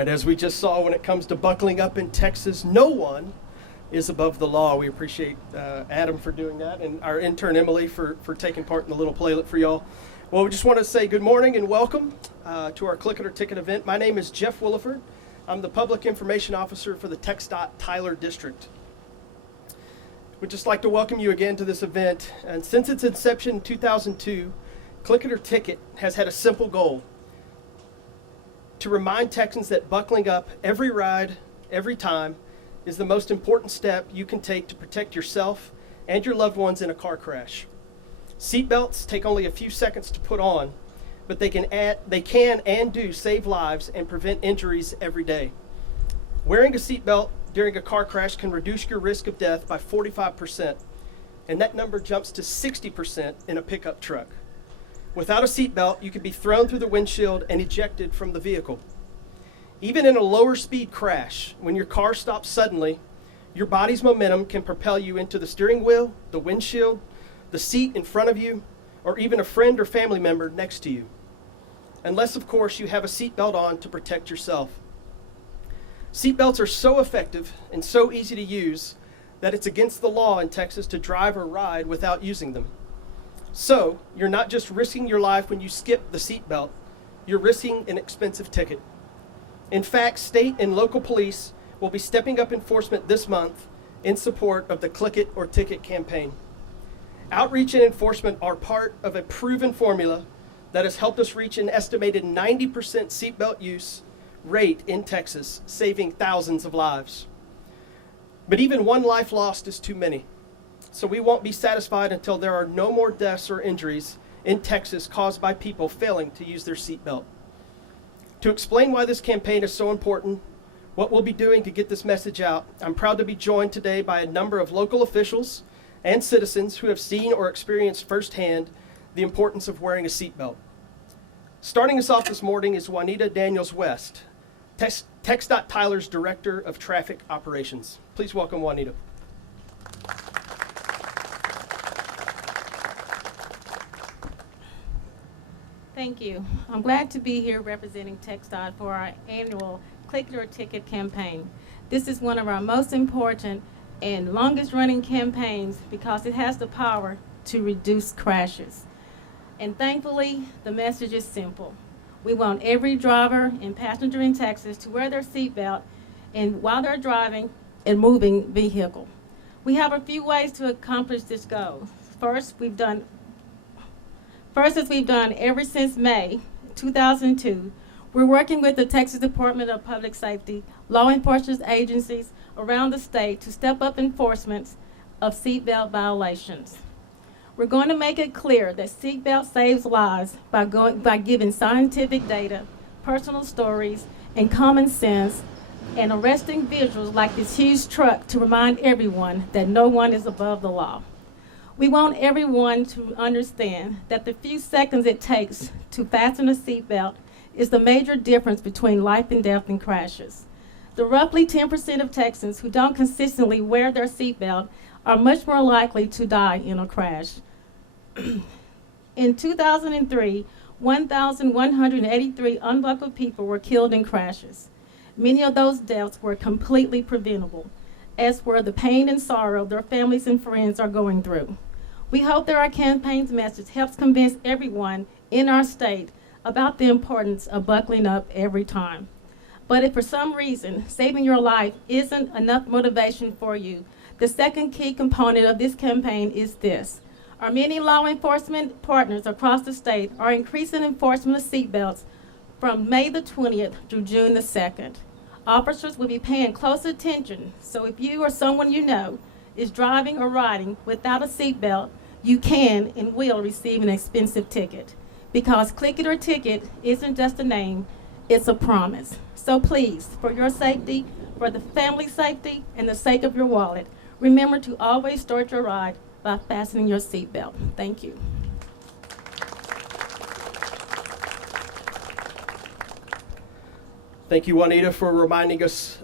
right, as we just saw, when it comes to buckling up in Texas, no one is above the law. We appreciate Adam for doing that, and our intern Emily for taking part in the little playlet for y'all. Well, we just want to say good morning and welcome to our Click It or Ticket event. My name is Jeff Williford. I'm the Public Information Officer for the TxDOT Tyler District. We'd just like to welcome you again to this event. And since its inception in 2002, Click It or Ticket has had a simple goal: to remind Texans that buckling up every ride, every time, is the most important step you can take to protect yourself and your loved ones in a car crash. Seatbelts take only a few seconds to put on, but they can and do save lives and prevent injuries every day. Wearing a seatbelt during a car crash can reduce your risk of death by 45%, and that number jumps to 60% in a pickup truck. Without a seatbelt, you could be thrown through the windshield and ejected from the vehicle. Even in a lower speed crash, when your car stops suddenly, your body's momentum can propel you into the steering wheel, the windshield, the seat in front of you, or even a friend or family member next to you. Unless, of course, you have a seatbelt on to protect yourself. Seatbelts are so effective and so easy to use that it's against the law in Texas to drive or ride without using them. So, you're not just risking your life when you skip the seatbelt, you're risking an expensive ticket. In fact, state and local police will be stepping up enforcement this month in support of the Click It or Ticket campaign. Outreach and enforcement are part of a proven formula that has helped us reach an estimated 90% seatbelt use rate in Texas, saving thousands of lives. But even one life lost is too many. So we won't be satisfied until there are no more deaths or injuries in Texas caused by people failing to use their seatbelt. To explain why this campaign is so important, what we'll be doing to get this message out, I'm proud to be joined today by a number of local officials and citizens who have seen or experienced firsthand the importance of wearing a seatbelt. Starting us off this morning is Juanita Daniels-West, TxDOT Tyler's Director of Traffic Operations. Please welcome Juanita. Thank you. I'm glad to be here representing TxDOT for our annual Click It or Ticket campaign. This is one of our most important and longest running campaigns because it has the power to reduce crashes. And thankfully, the message is simple. We want every driver and passenger in Texas to wear their seatbelt and while they're driving a moving vehicle. We have a few ways to accomplish this goal. First, as we've done ever since May 2002, we're working with the Texas Department of Public Safety, law enforcement agencies around the state to step up enforcement of seatbelt violations. We're going to make it clear that seatbelt saves lives by giving scientific data, personal stories, and common sense, and arresting visuals like this huge truck to remind everyone that no one is above the law. We want everyone to understand that the few seconds it takes to fasten a seatbelt is the major difference between life and death in crashes. The roughly 10% of Texans who don't consistently wear their seatbelt are much more likely to die in a crash. In 2003, 1,183 unbuckled people were killed in crashes. Many of those deaths were completely preventable, as were the pain and sorrow their families and friends are going through. We hope that our campaign's message helps convince everyone in our state about the importance of buckling up every time. But if for some reason saving your life isn't enough motivation for you, the second key component of this campaign is this. Our many law enforcement partners across the state are increasing enforcement of seatbelts from May the 20th through June the 2nd. Officers will be paying close attention, so if you or someone you know is driving or riding without a seatbelt, you can and will receive an expensive ticket. Because Click It or Ticket isn't just a name, it's a promise. So please, for your safety, for the family's safety, and the sake of your wallet, remember to always start your ride by fastening your seatbelt. Thank you. Thank you, Juanita, for reminding us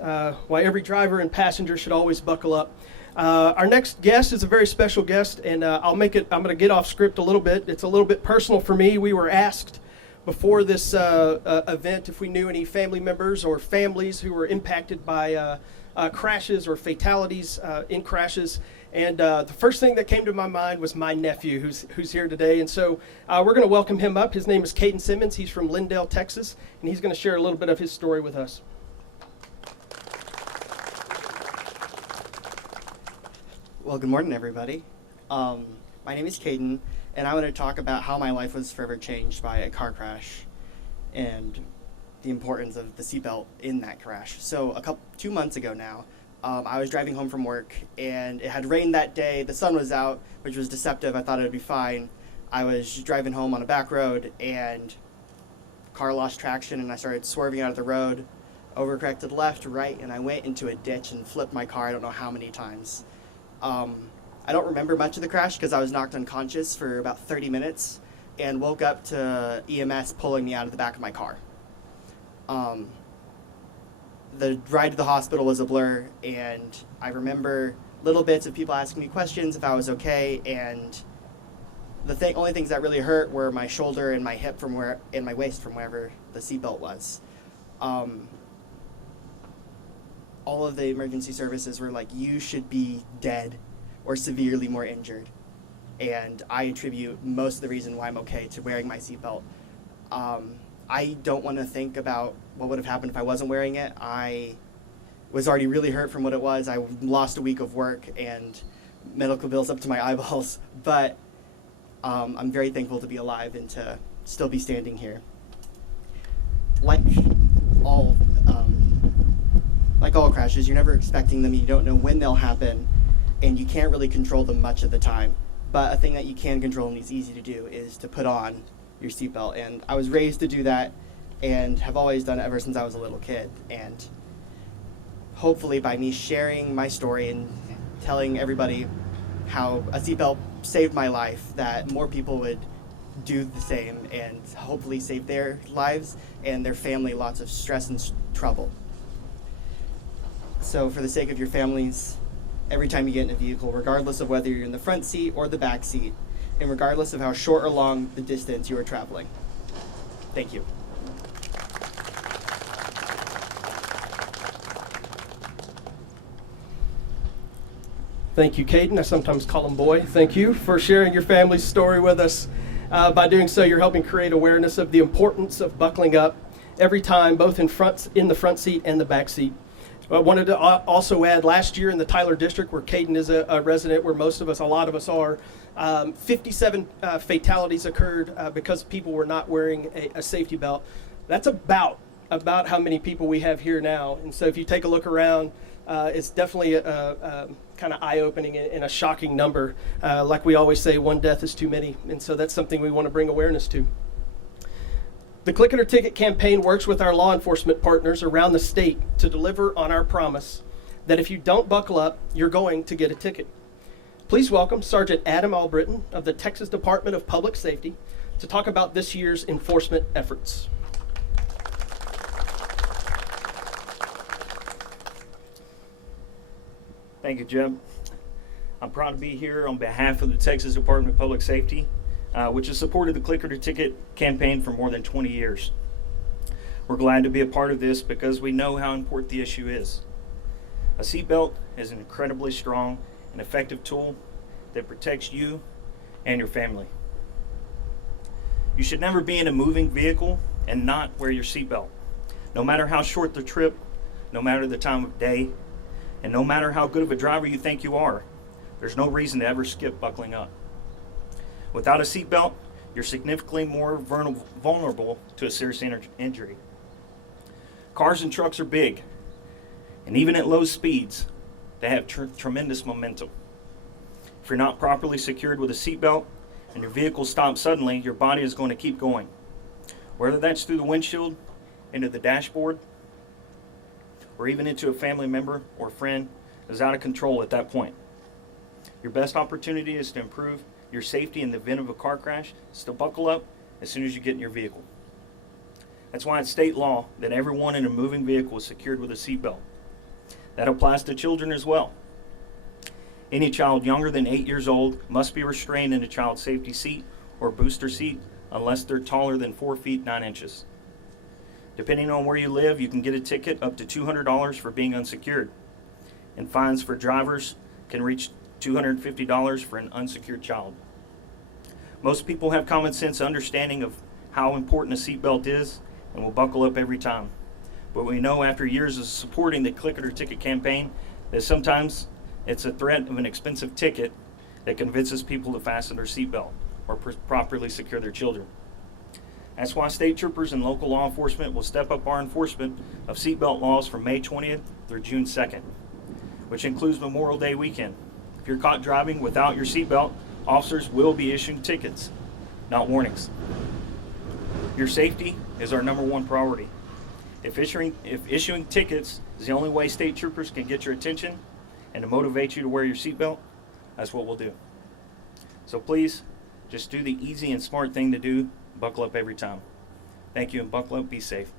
why every driver and passenger should always buckle up. Our next guest is a very special guest, and I'm going to get off script a little bit. It's a little bit personal for me. We were asked before this event if we knew any family members or families who were impacted by crashes or fatalities in crashes. And the first thing that came to my mind was my nephew, who's here today. And so we're going to welcome him up. His name is Caden Simmons. He's from Lindale, Texas, and he's going to share a little bit of his story with us. Well, good morning, everybody. My name is Caden, and I want to talk about how my life was forever changed by a car crash and the importance of the seatbelt in that crash. So 2 months ago now, I was driving home from work, and it had rained that day. The sun was out, which was deceptive. I thought it would be fine. I was driving home on a back road, and car lost traction, and I started swerving out of the road, overcorrected left, right, and I went into a ditch and flipped my car I don't know how many times. I don't remember much of the crash because I was knocked unconscious for about 30 minutes and woke up to EMS pulling me out of the back of my car. The ride to the hospital was a blur, and I remember little bits of people asking me questions if I was okay, and the only things that really hurt were my shoulder and my hip and my waist from wherever the seatbelt was. All of the emergency services were like, you should be dead or severely more injured. And I attribute most of the reason why I'm okay to wearing my seatbelt. I don't want to think about what would have happened if I wasn't wearing it. I was already really hurt from what it was. I lost a week of work and medical bills up to my eyeballs. But I'm very thankful to be alive and to still be standing here. Like all crashes, you're never expecting them. You don't know when they'll happen, and you can't really control them much of the time. But a thing that you can control and is easy to do is to put on your seatbelt. And I was raised to do that and have always done it ever since I was a little kid. And hopefully by me sharing my story and telling everybody how a seatbelt saved my life, that more people would do the same and hopefully save their lives and their family lots of stress and trouble. So for the sake of your families, every time you get in a vehicle, regardless of whether you're in the front seat or the back seat, and regardless of how short or long the distance you are traveling. Thank you. Thank you, Caden. I sometimes call him Boy. Thank you for sharing your family's story with us. By doing so, you're helping create awareness of the importance of buckling up every time, both in the front seat and the back seat. I wanted to also add, last year in the Tyler district, where Caden is a resident, where a lot of us are, 57 fatalities occurred because people were not wearing a safety belt. That's about how many people we have here now. And so if you take a look around, it's definitely a kind of eye-opening and a shocking number. Like we always say, one death is too many. And so that's something we want to bring awareness to. The Click It or Ticket campaign works with our law enforcement partners around the state to deliver on our promise that if you don't buckle up, you're going to get a ticket. Please welcome Sergeant Adam Albritton of the Texas Department of Public Safety to talk about this year's enforcement efforts. Thank you, Jim. I'm proud to be here on behalf of the Texas Department of Public Safety, which has supported the Click It or Ticket campaign for more than 20 years. We're glad to be a part of this because we know how important the issue is. A seatbelt is an incredibly strong and effective tool that protects you and your family. You should never be in a moving vehicle and not wear your seatbelt. No matter how short the trip, no matter the time of day, and no matter how good of a driver you think you are, there's no reason to ever skip buckling up. Without a seatbelt, you're significantly more vulnerable to a serious injury. Cars and trucks are big, and even at low speeds, they have tremendous momentum. If you're not properly secured with a seatbelt and your vehicle stops suddenly, your body is going to keep going. Whether that's through the windshield, into the dashboard, or even into a family member or friend, is out of control at that point. Your best opportunity is to improve your safety in the event of a car crash is to buckle up as soon as you get in your vehicle. That's why it's state law that everyone in a moving vehicle is secured with a seatbelt. That applies to children as well. Any child younger than 8 years old must be restrained in a child safety seat or booster seat unless they're taller than 4 feet 9 inches. Depending on where you live, you can get a ticket up to $200 for being unsecured, and fines for drivers can reach $250 for an unsecured child. Most people have common sense understanding of how important a seatbelt is and will buckle up every time. But we know after years of supporting the Click It or Ticket campaign that sometimes it's a threat of an expensive ticket that convinces people to fasten their seatbelt or properly secure their children. That's why state troopers and local law enforcement will step up our enforcement of seatbelt laws from May 20th through June 2nd, which includes Memorial Day weekend. If you're caught driving without your seatbelt, officers will be issuing tickets, not warnings. Your safety is our #1 priority. If issuing tickets is the only way state troopers can get your attention and to motivate you to wear your seatbelt, that's what we'll do. So please, just do the easy and smart thing to do, buckle up every time. Thank you, and buckle up, be safe.